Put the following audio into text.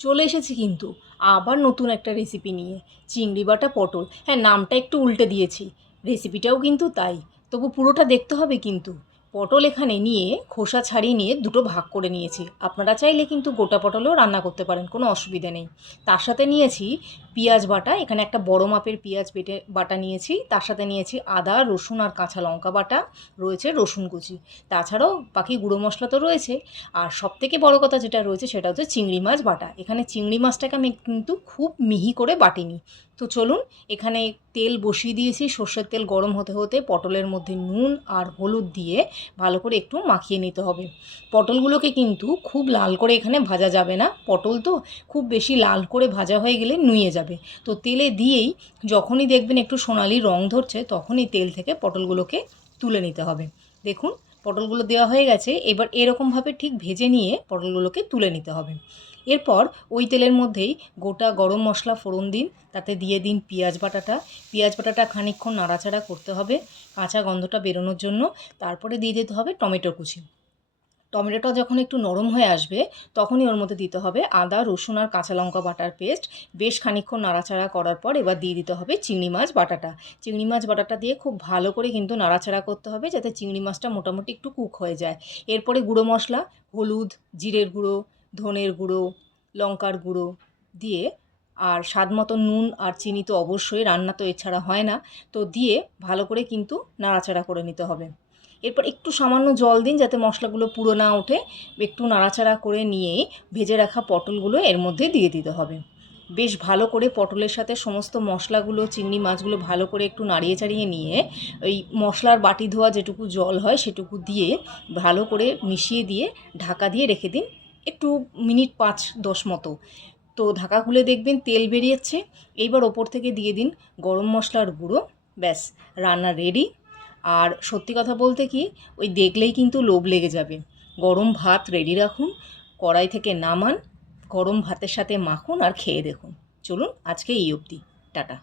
চলে এসেছি কিন্তু আবার নতুন একটা রেসিপি নিয়ে, চিংড়ি বাটা পটল। হ্যাঁ, নামটা একটু উল্টে দিয়েছি, রেসিপিটাও কিন্তু তাই। তবু পুরোটা দেখতে হবে কিন্তু। পটল এখানে নিয়ে খোসা ছাড়িয়ে নিয়ে দুটো ভাগ করে নিয়েছি। আপনারা চাইলে কিন্তু গোটা পটলেও রান্না করতে পারেন, কোনো অসুবিধা নেই। তার সাথে নিয়েছি পেঁয়াজ বাটা, এখানে একটা বড় মাপের পেঁয়াজ বাটা নিয়েছি। তার সাথে নিয়েছি আদা, রসুন আর কাঁচা লঙ্কা বাটা, রয়েছে রসুন কুচি। তাছাড়াও বাকি গুঁড়ো মশলা তো রয়েছে। আর সবথেকে বড় কথা যেটা রয়েছে সেটা হচ্ছে চিংড়ি মাছ বাটা। এখানে চিংড়ি মাছটাকে আমি কিন্তু খুব মিহি করে বাটিনি। তো চলুন, এখানে তেল বসিয়ে দিয়েছি, সর্ষের তেল গরম হতে হতে পটলের মধ্যে নুন আর হলুদ দিয়ে ভালো করে একটু মাখিয়ে নিতে হবে। পটলগুলোকে কিন্তু খুব লাল করে এখানে ভাজা যাবে না, পটল তো খুব বেশি লাল করে ভাজা হয়ে গেলে নুয়ে যাবে। তো তেলে দিয়েই যখনই দেখবেন একটু সোনালি রং ধরছে, তখনই তেল থেকে পটলগুলোকে তুলে নিতে হবে। দেখুন, পটলগুলো দেওয়া হয়ে গেছে। এবার এরকমভাবে ঠিক ভেজে নিয়ে পটলগুলোকে তুলে নিতে হবে। এরপর ওই তেলের মধ্যেই গোটা গরম মশলা ফোড়ন দিন, তাতে দিয়ে দিন পেঁয়াজ বাটাটা। পেঁয়াজ বাটাটা খানিকক্ষণ নাড়াচাড়া করতে হবে কাঁচা গন্ধটা বেরোনোর জন্য। তারপরে দিয়ে দিতে হবে টমেটো কুচি। টমেটোটা যখন একটু নরম হয়ে আসবে, তখনই ওর মধ্যে দিতে হবে আদা, রসুন আর কাঁচা লঙ্কা বাটার পেস্ট। বেশ খানিকক্ষণ নাড়াচাড়া করার পর এবার দিয়ে দিতে হবে চিংড়ি মাছ বাটাটা। চিংড়ি মাছ বাটাটা দিয়ে খুব ভালো করে কিন্তু নাড়াচাড়া করতে হবে, যাতে চিংড়ি মাছটা মোটামুটি একটু কুক হয়ে যায়। এরপরে গুঁড়ো মশলা, হলুদ, জিরের গুঁড়ো, ধনের গুঁড়ো, লঙ্কার গুঁড়ো দিয়ে, আর স্বাদ মতো নুন আর চিনি তো অবশ্যই, রান্না তো এছাড়া হয় না, তো দিয়ে ভালো করে কিন্তু নাড়াচাড়া করে নিতে হবে। এরপর একটু সামান্য জল দিন, যাতে মশলাগুলো পুরো না ওঠে। একটু নাড়াচাড়া করে নিয়েই ভেজে রাখা পটলগুলো এর মধ্যে দিয়ে দিতে হবে। বেশ ভালো করে পটলের সাথে সমস্ত মশলাগুলো, চিংড়ি মাছগুলো ভালো করে একটু নাড়িয়ে চাড়িয়ে নিয়ে ওই মশলার বাটি ধোয়া যেটুকু জল হয় সেটুকু দিয়ে ভালো করে মিশিয়ে দিয়ে ঢাকা দিয়ে রেখে দিন একটু মিনিট 5-10 মতো। তো ঢাকা খুলে দেখবেন তেল বেরিয়েছে। এইবার ওপর থেকে দিয়ে দিন গরম মশলার গুঁড়ো। ব্যাস, রান্না রেডি। আর সত্যি কথা বলতে কি, ওই দেখলেই কিন্তু লোভ লেগে যাবে। গরম ভাত রেডি রাখুন, কড়াই থেকে নামান, গরম ভাতের সাথে মাখুন আর খেয়ে দেখুন। চলুন, আজকে এই অবধি। টাটা।